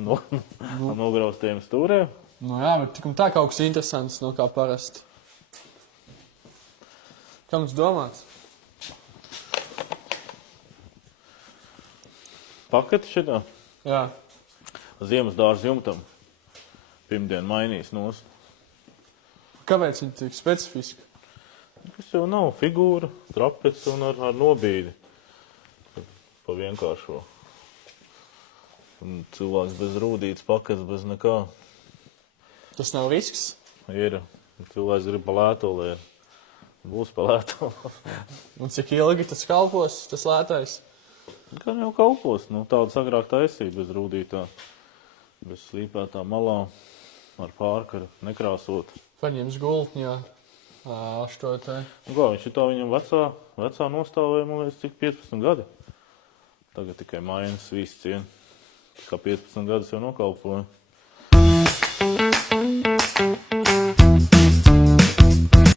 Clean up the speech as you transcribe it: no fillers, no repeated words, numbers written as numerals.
Nograustiem stūriem. Nu jā, bet tik un tā kaut kas interesants, no kā parasti. Kā mums domāts? Paketi šitā. Jā. Ziemas dārza jumtam. Pirmdien mainīs nos. Kāpēc viņi tik specifiski? Tas jau nav figūra, trapets un ar nobīdi. Pa vienkāršo. Un cilvēks bez rūdītas pakas, bez nekā. Tas nav risks? Ir. Cilvēks grib pa lēto, lai būs pa lēto. Un cik ilgi tas kalpos, tas lētais? Gan jau kalpos. Nu, tādu sagrāk taisīja bez rūdītā. Bez slīpētā malā. Ar pārkaru nekrāsot. Paņems gultņā. Šo te. Nu, kā, viņš ir tā viņam vecā nostāvēja, man liekas, cik 15 gadi. Tagad tikai mainas visi cien. Kā 15 gadus jau nokalpoja.